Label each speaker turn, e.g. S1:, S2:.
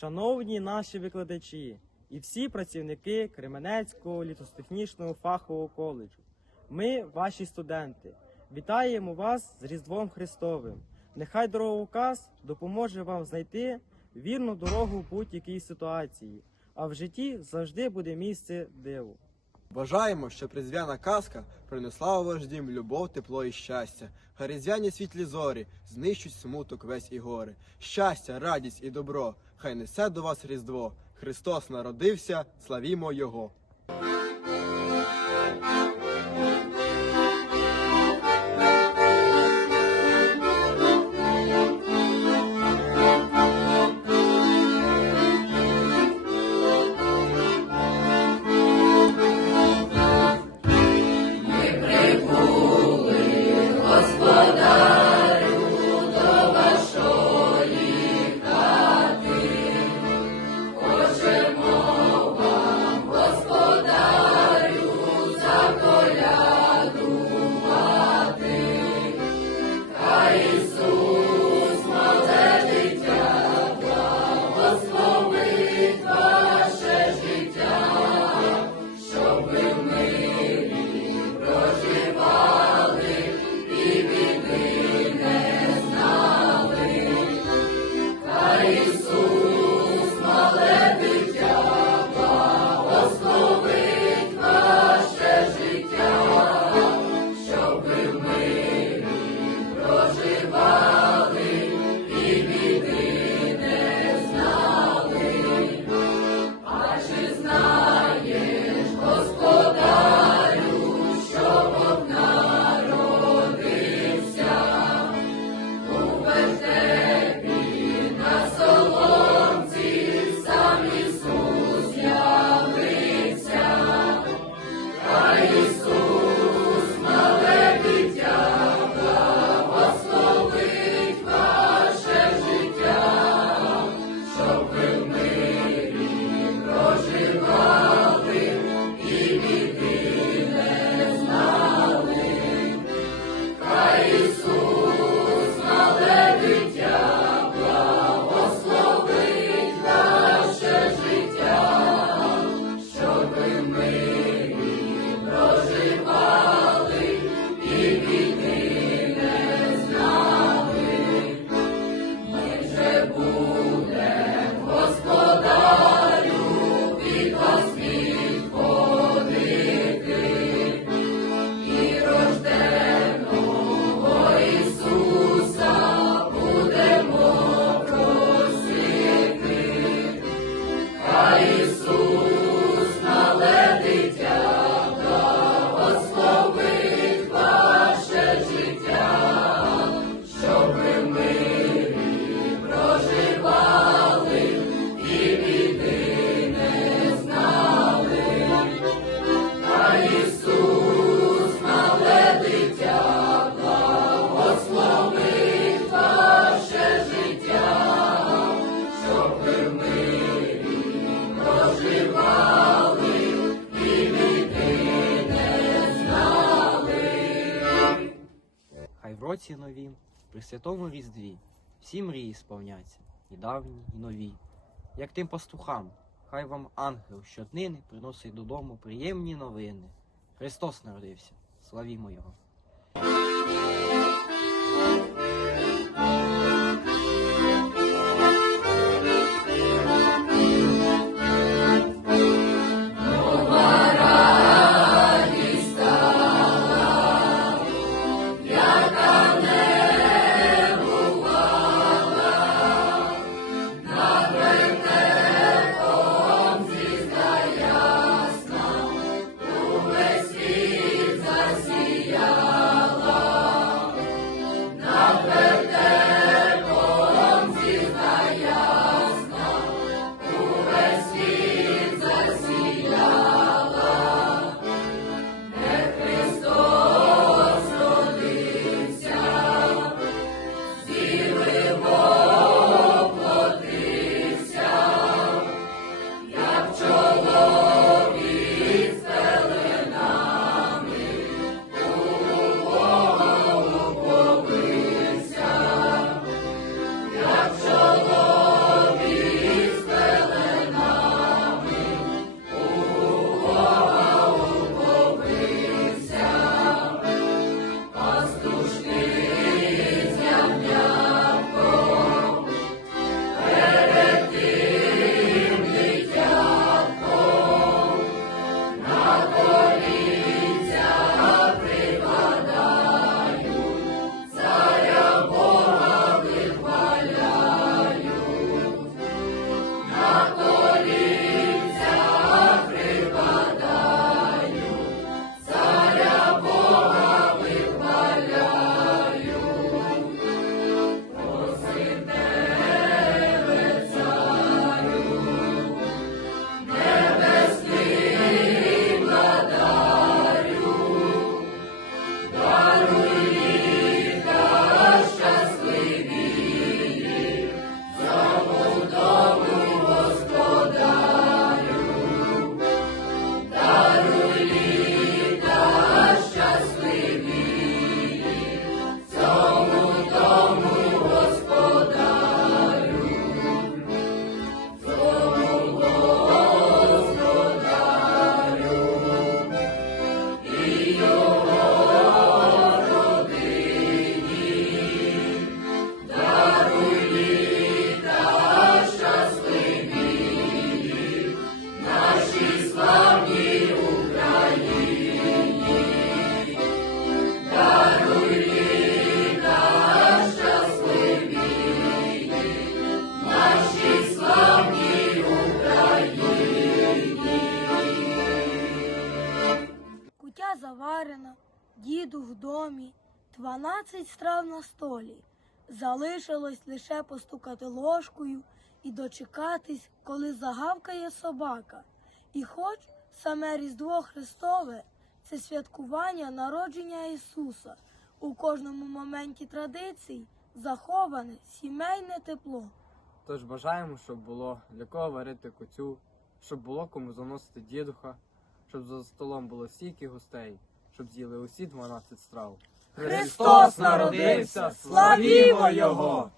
S1: шановні наші викладачі і всі працівники Кременецького літостехнічного фахового коледжу. Ми, ваші студенти, вітаємо вас з Різдвом Христовим. Нехай дороговказ допоможе вам знайти вірну дорогу в будь-якій ситуації, а в житті завжди буде місце диву.
S2: Бажаємо, щоб різдвяна казка принесла у ваш дім любов, тепло і щастя. Хай різдвяні світлі зорі знищуть смуток весь і гори. Щастя, радість і добро, хай несе до вас Різдво. Христос народився, славімо Його.
S3: pelo Хай в році новім, при святому різдві, всі мрії сповняться, і давні, і нові. Як тим пастухам, хай вам ангел щоднини приносить додому приємні новини. Христос народився, славімо Його.
S4: Домі, дванадцять страв на столі. Залишилось лише постукати ложкою і дочекатись, коли загавкає собака. І хоч саме Різдво Христове це святкування народження Ісуса, у кожному моменті традицій заховане сімейне тепло.
S5: Тож бажаємо, щоб було для кого варити кутю, щоб було кому заносити дідуха, щоб за столом було стільки гостей, щоб з'їли усі 12 страв.
S4: Христос народився! Славімо Його!